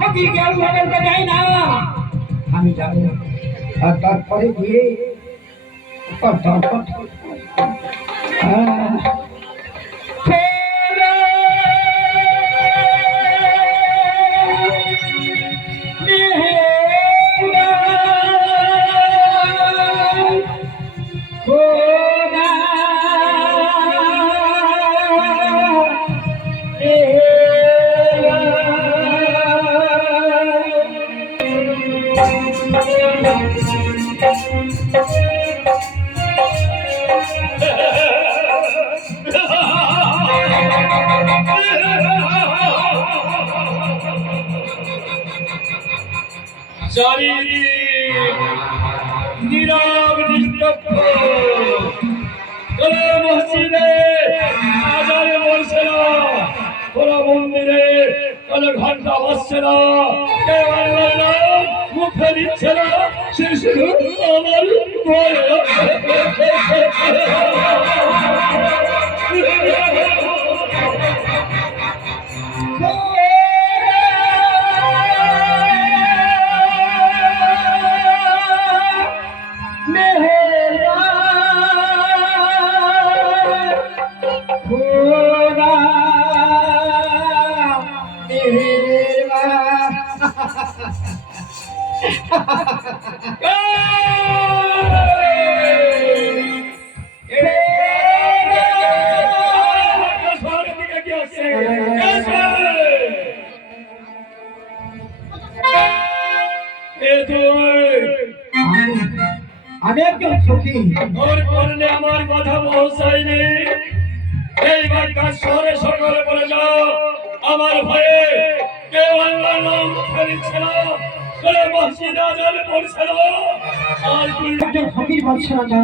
ফকিরকে আমি বলতে যাই না। আমি যাবো আর তারপরে গিয়ে নীরব নিস্তব্ধ কোন মসজিদে আজান বলছে না, কোন মন্দিরে কোন ঘন্টা বাজছে না, কেউ আল্লাহর নাম মুখে দিচ্ছে না, সে শুধু আমার ভয়। আমি একজন ফকির। ওর কারণে আমার কথা পৌঁছায়নি। এইবার কাজ শহরে সকালে বলে যাও, আমার ভয়ে কেউ আল্লাহর নাম মুখে দিচ্ছে না, কোন মসজিদে আজান পড়ছে না। আর তুই একজন ফকির বলছে না,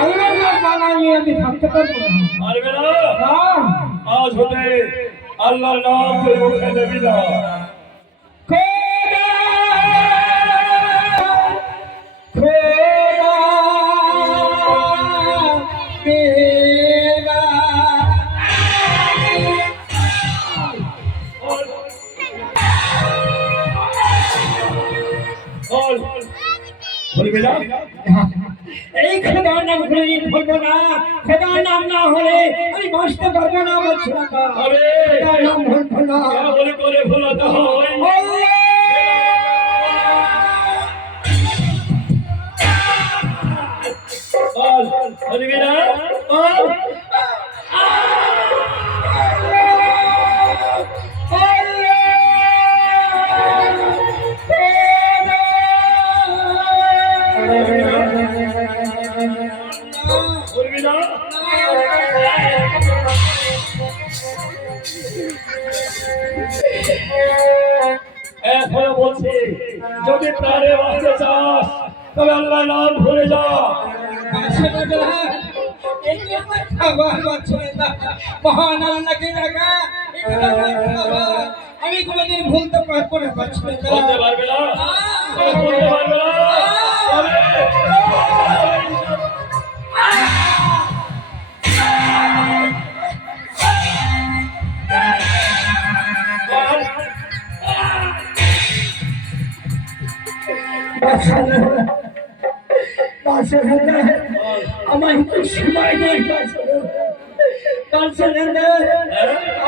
আল্লাহর নাম না নিয়ে আমি থাকতে পারবো না। পারবে না? না, আজ হতে আল্লাহর নাম তুই মুখে নেবি না। এই খোদার নাম কোনদিন বলবো না। খোদার নাম না হলে আমি বাঁচতে পারবো না। বলছি না, খোদার নাম বলবো না। বলে করে ভোলাতে হয়। বলবি না? বলবি না? এখনো বলছি, যদি প্রাণে বাঁচতে চাস তবে আল্লাহর নাম ভুলে যা। মহান আল্লাহকে রাখা আমি কোনদিন ভুলতে পারবো না। বলতে পারবে না? বলতে পারবে না? আমায় তো সময় নেই,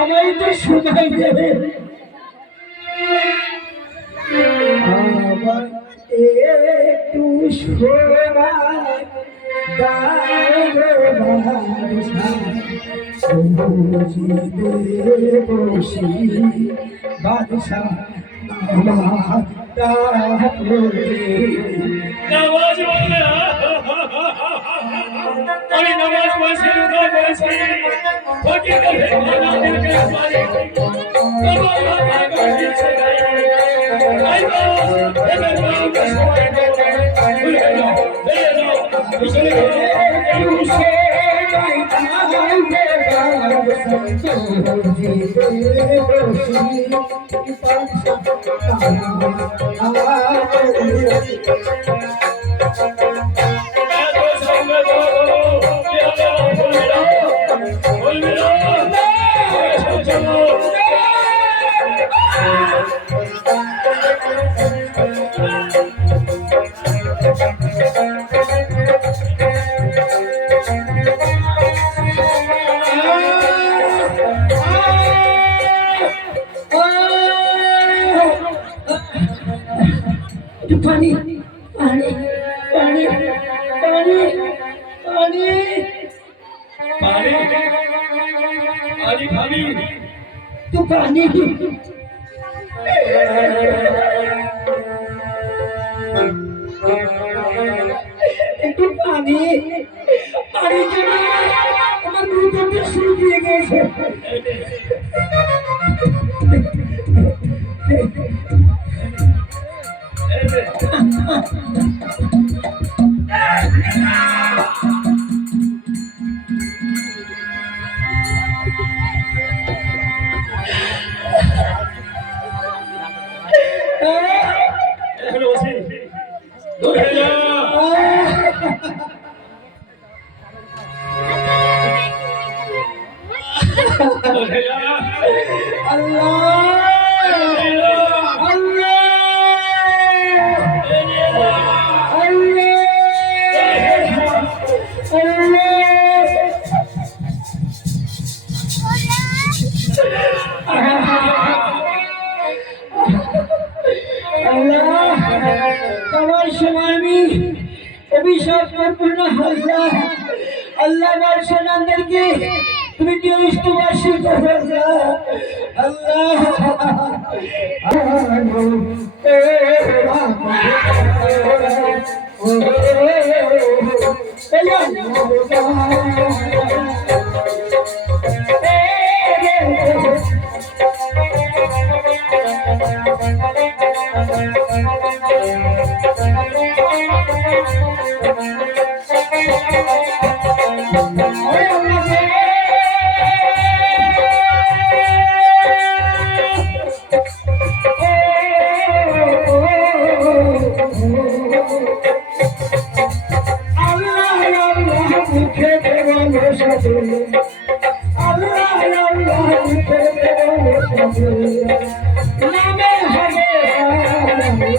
আমায় তো সময় দেবে। আমার একটু সময় বসি বাদশা নামাজ বললে আমি নামাজ পড়ছি, রোজা করেছি, ফকিরের ভালো দিকে পারি আমার বাবা কাছে নাই। আই বাস এবার বাবা সময় দাও, ভুলে যাও, ভুলে যাও, চলে যাও। একটু পানি পানি পানি পানি পানি পানি পানি খাবি একটু পানি একটু পানি পানি জন্য আমার দুধটা শুকিয়ে গেছে এখানে বসি দূর হয়ে যা দূর হয়ে যা তোমার সময় আমি অভিশাপ করবো না আল্লাহ আল্লাহ আমার সন্তানদেরকে তুমি নিয়মিতবাসী করো আল্লাহ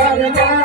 Allah